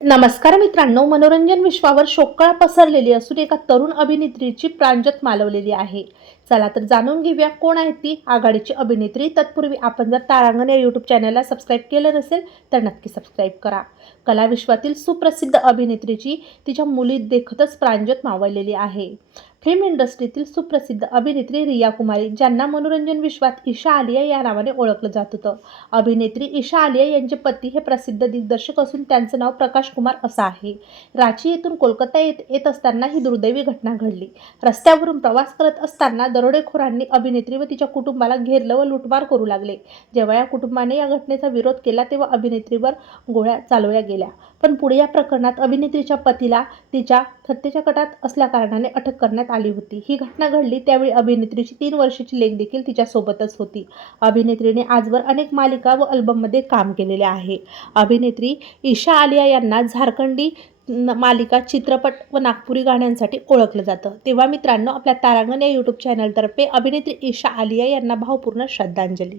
नमस्कार मित्रांनो मनोरंजन विश्वावर शोककळा पसरलेली असून एका तरुण अभिनेत्रीची प्रांजत मालवलेली आहे. चला तर जाणून घेऊया कोण आहे ती. आघाडीची अभिनेत्री. तत्पूर्वी आपण जर तारांगण या यूट्यूब चॅनलला सबस्क्राईब केलं नसेल तर नक्की सबस्क्राईब करा. कलाविश्वातील सुप्रसिद्ध अभिनेत्रीची तिच्या मुलीत देखतच प्रांजत मावळलेली आहे. फिल्म इंडस्ट्रीतील सुप्रसिद्ध अभिनेत्री रिया कुमारी ज्यांना मनोरंजन विश्वात ईशा आलिया या नावाने ओळखलं जात होतं. अभिनेत्री ईशा आलिया यांचे पती हे प्रसिद्ध दिग्दर्शक असून त्यांचं नाव प्रकाश कुमार असं आहे. रांची येथून कोलकाता येत येत असताना ही दुर्दैवी घटना घडली. रस्त्यावरून प्रवास करत असताना दरोडेखोरांनी अभिनेत्री व तिच्या कुटुंबाला घेरलं व लुटमार करू लागले. जेव्हा या कुटुंबाने या घटनेचा विरोध केला तेव्हा अभिनेत्रीवर गोळ्या चालवल्या गेल्या. पण पुढे या प्रकरणात अभिनेत्रीच्या पतीला तिच्या हत्येच्या कटात असल्याकारणाने अटक करण्यात आली होती. ही घटना घडली त्यावेळी अभिनेत्रीची तीन वर्षाची लेख देखील तिच्यासोबतच होती. अभिनेत्रीने आजवर अनेक मालिका व अल्बममध्ये काम केलेले आहे. अभिनेत्री ईशा आलिया यांना झारखंडी मालिका चित्रपट व नागपुरी गाण्यांसाठी ओळखलं जातं. तेव्हा मित्रांनो आपल्या तारांगण या यूट्यूब चॅनलतर्फे अभिनेत्री ईशा आलिया यांना भावपूर्ण श्रद्धांजली.